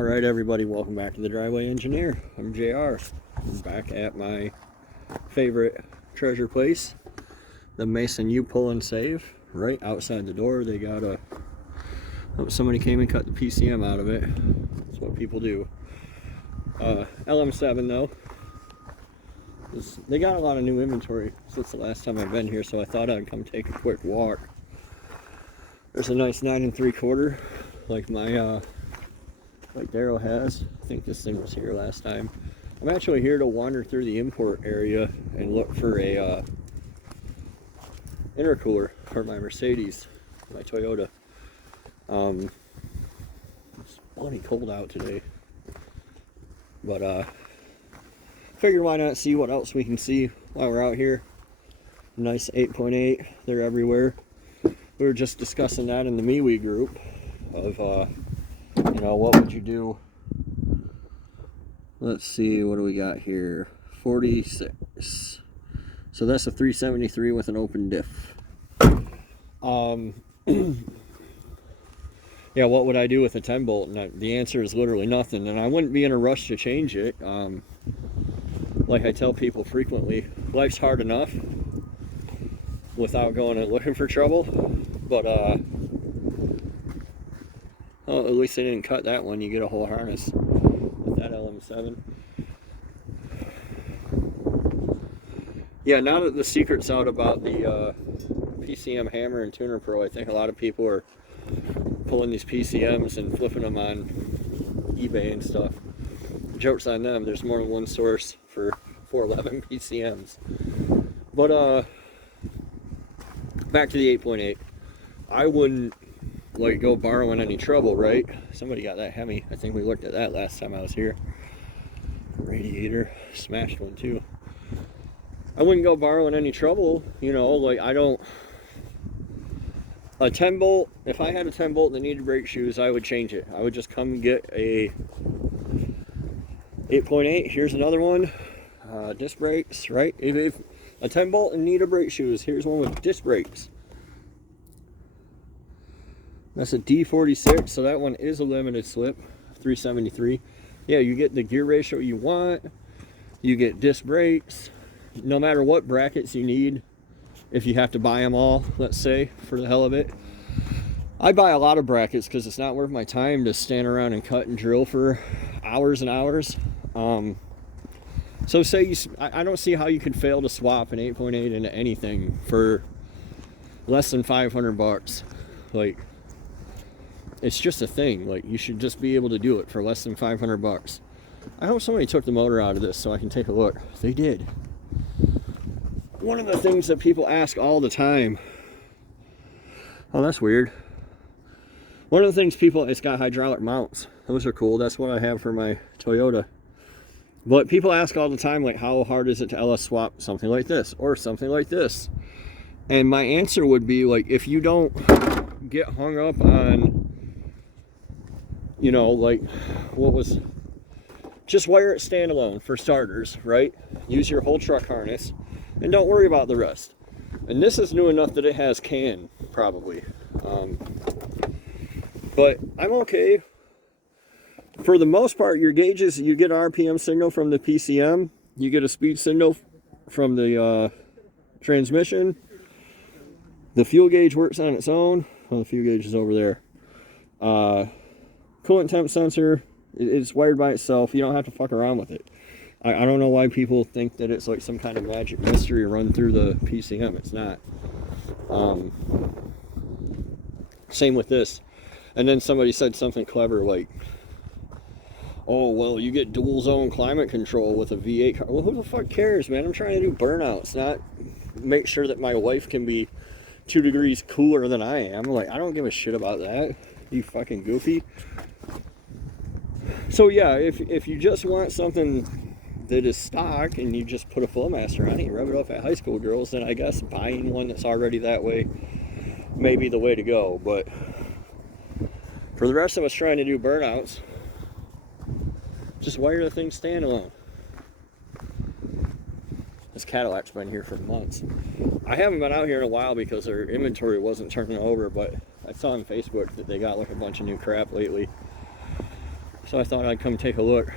Alright everybody, welcome back to the Driveway Engineer. I'm JR. I'm back at my favorite treasure place, the Mason U Pull and Save. Right outside the door they got a... somebody came and cut the PCM out of it. That's what people do. LM7 though. They got a lot of new inventory since the last time I've been here, so I thought I'd come take a quick walk. There's a nice 9 3/4 like my like Daryl has. I think this thing was here last time. I'm actually here to wander through the import area and look for a intercooler for my Mercedes, my Toyota. It's bloody cold out today, but figured why not see what else we can see while we're out here. Nice 8.8, they're everywhere. We were just discussing that in the MeWe group of you know, what would you do? Let's see, what do we got here? 46. So that's a 373 with an open diff. Yeah, what would I do with a 10 bolt? And the answer is literally nothing, and I wouldn't be in a rush to change it. Like I tell people frequently, life's hard enough without going and looking for trouble. But well, at least they didn't cut that one. You get a whole harness with that LM7. Yeah, now that the secret's out about the PCM Hammer and Tuner Pro, I think a lot of people are pulling these PCMs and flipping them on eBay and stuff. Joke's on them. There's more than one source for 411 PCMs. But back to the 8.8. I wouldn't like go borrowing any trouble, right? Somebody got that Hemi. I think we looked at that last time I was here. Radiator, smashed one too. I wouldn't go borrowing any trouble, you know, like I don't... A 10 bolt, if I had a 10 bolt that needed brake shoes, I would change it. I would just come and get a 8.8. Here's another one. Disc brakes, right? If a 10 bolt and need a brake shoes, here's one with disc brakes. That's a D46, so that one is a limited slip, 373. Yeah, you get the gear ratio you want. You get disc brakes. No matter what brackets you need, if you have to buy them all, let's say, for the hell of it. I buy a lot of brackets because it's not worth my time to stand around and cut and drill for hours and hours. So say I don't see how you could fail to swap an 8.8 into anything for less than 500 bucks. Like, it's just a thing. Like, you should just be able to do it for less than 500 bucks. I hope somebody took the motor out of this so I can take a look. They did. One of the things that people ask all the time. Oh, that's weird. One of the things people, it's got hydraulic mounts. Those are cool. That's what I have for my Toyota. But people ask all the time, like, how hard is it to LS swap something like this or something like this? And my answer would be, like, if you don't get hung up on, you know, like, just wire it standalone for starters, right? Use your whole truck harness and don't worry about the rest. And this is new enough that it has CAN, probably. But I'm okay. For the most part, your gauges, you get an RPM signal from the PCM, you get a speed signal from the transmission. The fuel gauge works on its own. Well, the fuel gauge is over there. Coolant temp sensor, it's wired by itself. You don't have to fuck around with it. I don't know why people think that it's like some kind of magic mystery run through the PCM. It's not. Same with this. And then somebody said something clever like, oh, well, you get dual zone climate control with a V8 car. Well, who the fuck cares, man? I'm trying to do burnouts, not make sure that my wife can be 2 degrees cooler than I am. Like, I don't give a shit about that. You fucking goofy. So yeah, if you just want something that is stock and you just put a Flowmaster on it, you rub it off at high school girls, then I guess buying one that's already that way may be the way to go. But for the rest of us trying to do burnouts, just wire the thing standalone. This Cadillac's been here for months. I haven't been out here in a while because their inventory wasn't turning over, but I saw on Facebook that they got like a bunch of new crap lately. So I thought I'd come take a look.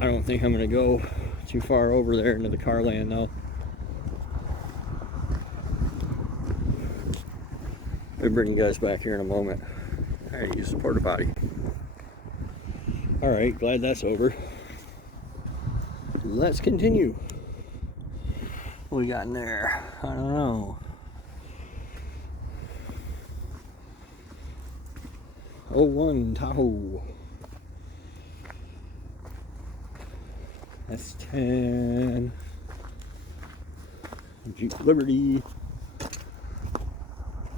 I don't think I'm going to go too far over there into the car land though. I'll bring you guys back here in a moment. I gotta use the porta potty. Alright, glad that's over. Let's continue. What we got in there? I don't know. Oh, 01 Tahoe. That's 10. Jeep Liberty.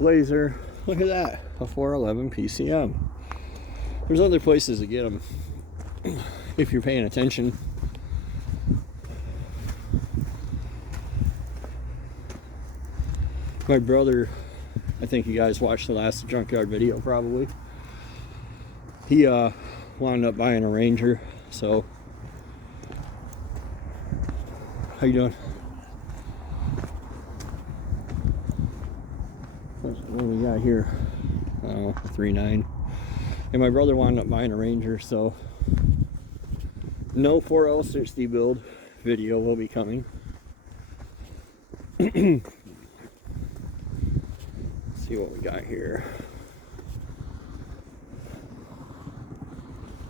Blazer. Look at that. A 411 PCM. There's other places to get them if you're paying attention. My brother, I think you guys watched the last junkyard video probably. He wound up buying a Ranger, so how you doing? What do we got here? Oh, 3.9. And my brother wound up buying a Ranger, so no 4L60 build video will be coming. Let's see what we got here.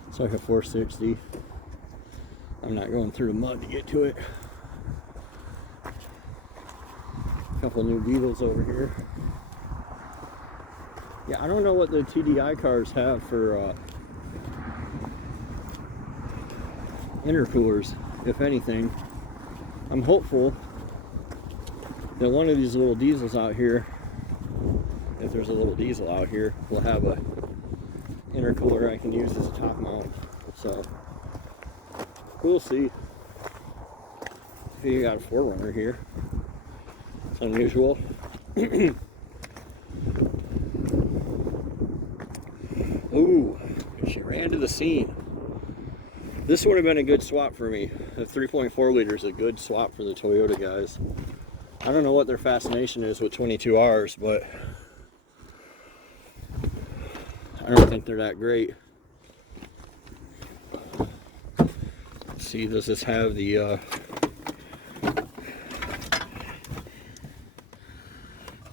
It's like a 460. I'm not going through the mud to get to it. A couple new Beetles over here. Yeah, I don't know what the TDI cars have for intercoolers, if anything. I'm hopeful that one of these little diesels out here, if there's a little diesel out here, will have a intercooler I can use as a top mount. So we'll see. You got a 4Runner here. It's unusual. Ooh, she ran to the scene. This would have been a good swap for me. The 3.4 liter is a good swap for the Toyota guys. I don't know what their fascination is with 22Rs, but I don't think they're that great. Let's see, does this have the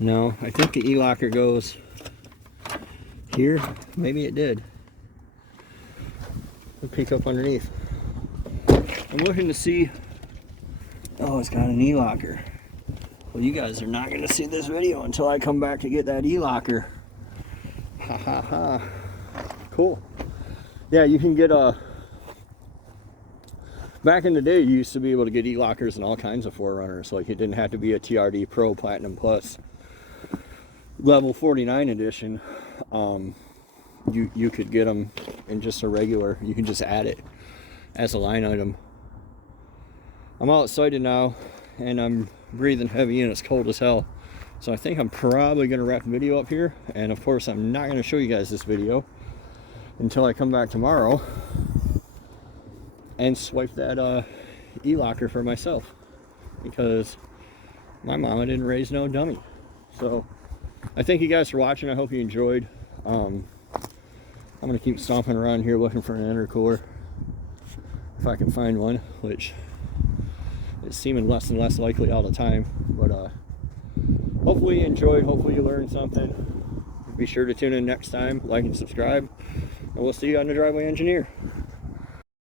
no, I think the e-locker goes here. Maybe it did. We'll peek up underneath. I'm looking to see. Oh, it's got an e-locker. Well, you guys are not going to see this video until I come back to get that e-locker. Ha ha ha. Cool. Yeah, you can get a. Back in the day, you used to be able to get e-lockers in all kinds of 4Runners. Like, it didn't have to be a TRD Pro Platinum Plus level 49 edition. You could get them in just a regular. You can just add it as a line item. I'm outside now, and I'm breathing heavy, and it's cold as hell. So I think I'm probably going to wrap the video up here. And of course, I'm not going to show you guys this video until I come back tomorrow and swipe that e-locker for myself, because my mama didn't raise no dummy. So I thank you guys for watching. I hope you enjoyed. I'm going to keep stomping around here looking for an intercooler if I can find one, which is seeming less and less likely all the time. But hopefully you enjoyed. Hopefully you learned something. Be sure to tune in next time, like and subscribe, and we'll see you on the Driveway Engineer.